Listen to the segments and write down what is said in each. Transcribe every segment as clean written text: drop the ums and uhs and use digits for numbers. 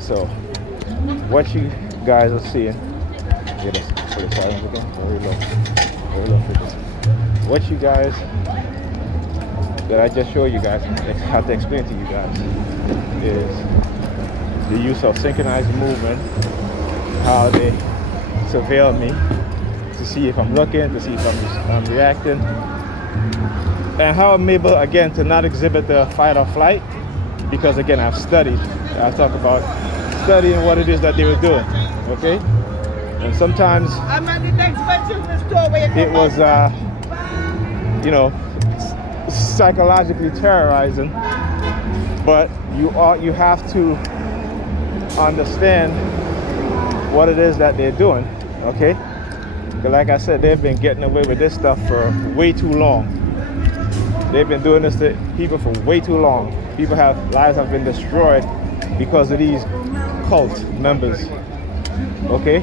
So, what you guys are seeing, get us for the silence again, very low frequency. What you guys, that I just showed you guys, have to explain to you guys, is the use of synchronized movement, how they surveil me to see if I'm looking, to see if I'm reacting, and how I'm able, again, to not exhibit the fight or flight, because again, I've studied. I talk about studying what it is that they were doing, okay? And sometimes it was, you know, psychologically terrorizing, but you have to understand what it is that they're doing, okay? Because like I said, they've been getting away with this stuff for way too long. They've been doing this to people for way too long. Lives have been destroyed because of these cult members, okay?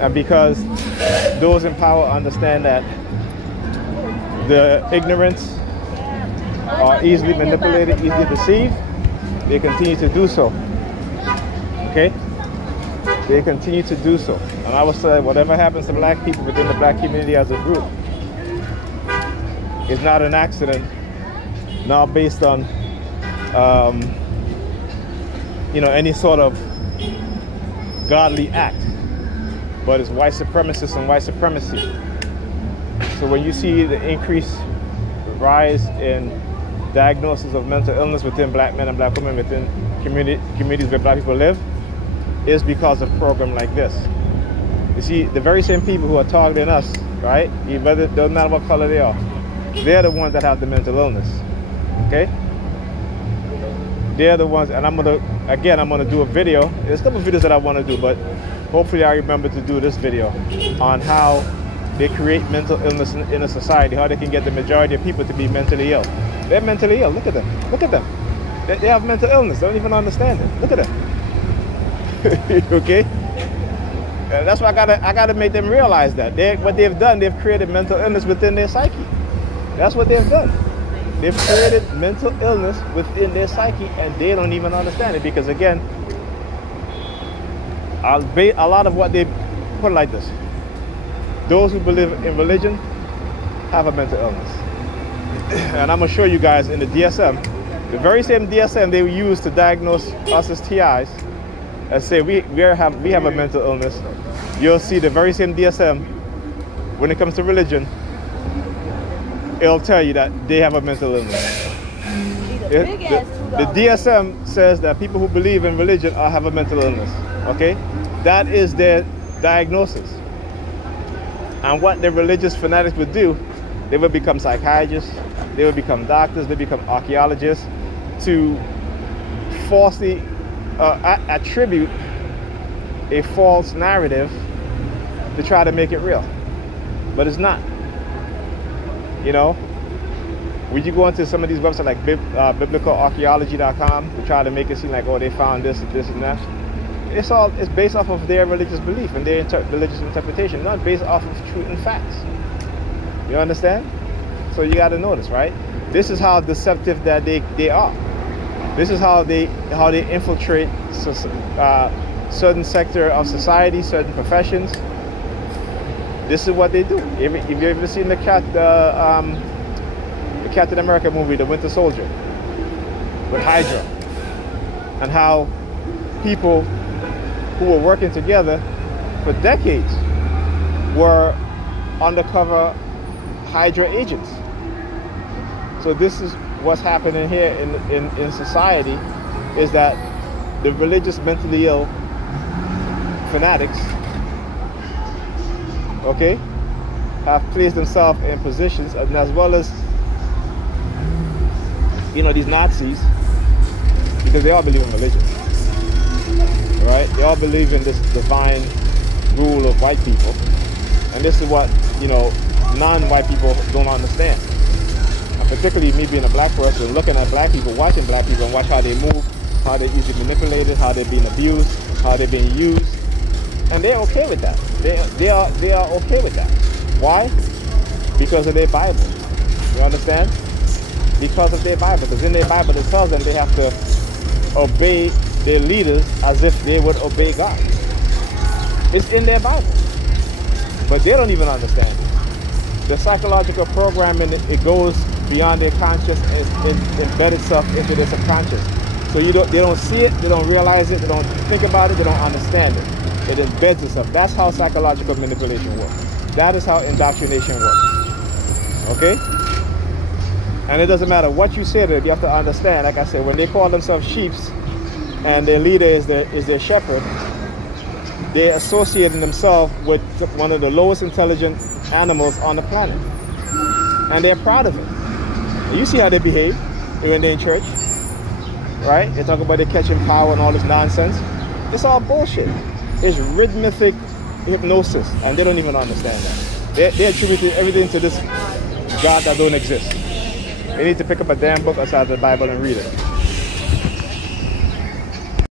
And because those in power understand that the ignorance are easily manipulated, easily deceived, they continue to do so, okay? They continue to do so. And I would say whatever happens to black people within the black community as a group is not an accident, not based on you know, any sort of godly act, but it's white supremacists and white supremacy. So when you see the increased rise in diagnosis of mental illness within black men and black women within communities where black people live, is because of programs like this. You see, the very same people who are targeting us, right? It doesn't matter what color they are. They're the ones that have the mental illness, okay? They're the ones, and I'm gonna do a video. There's a couple of videos that I want to do, but hopefully I remember to do this video on how they create mental illness in a society, how they can get the majority of people to be mentally ill. They're mentally ill. Look at them. Look at them. They have mental illness. They don't even understand it. Look at them. Okay? That's why I gotta make them realize that what they've done, they've created mental illness within their psyche. That's what they've done. They've created mental illness within their psyche, and they don't even understand it, because again, a lot of what they put like this: those who believe in religion have a mental illness. And I'm gonna show you guys in the DSM, the very same DSM they use to diagnose us as TIs, and say we have a mental illness. You'll see the very same DSM when it comes to religion. It'll tell you that they have a mental illness. The DSM says that people who believe in religion have a mental illness. Okay, that is their diagnosis. And what the religious fanatics would do, they would become psychiatrists, they would become doctors, they become archaeologists, to falsely attribute a false narrative to try to make it real, but it's not. You know, when you go into some of these websites like biblicalarchaeology.com, we try to make it seem like, oh, they found this and that. It's based off of their religious belief and their religious interpretation, not based off of truth and facts. You understand? So you got to notice, right? This is how deceptive that they are. This is how they infiltrate certain sector of society, certain professions. This is what they do. If you've ever seen the Captain America movie, The Winter Soldier, with Hydra, and how people who were working together for decades were undercover Hydra agents. So this is what's happening here in society, is that the religious mentally ill fanatics, okay, have placed themselves in positions, and as well as, you know, these Nazis, because they all believe in religion, right? They all believe in this divine rule of white people, and this is what, you know, non-white people don't understand. And particularly me being a black person, looking at black people, watching black people, and watch how they move, how they're easily manipulated, how they're being abused, how they're being used. And they're okay with that. They are okay with that. Why? Because of their Bible. You understand? Because of their Bible. Because in their Bible it tells them they have to obey their leaders as if they would obey God. It's in their Bible. But they don't even understand it. The psychological programming, it goes beyond their conscious and embed itself into their subconscious. So they don't see it, they don't realize it, they don't think about it, they don't understand it. It embeds itself. That's how psychological manipulation works. That is how indoctrination works. Okay? And it doesn't matter what you say to them, you have to understand, like I said, when they call themselves sheeps and their leader is their shepherd, they're associating themselves with one of the lowest intelligent animals on the planet. And they're proud of it. And you see how they behave when they're in church, right? They talk about they're catching power and all this nonsense. It's all bullshit. It's rhythmic hypnosis, and they don't even understand that. They attribute everything to this God that don't exist. They need to pick up a damn book outside the Bible and read it.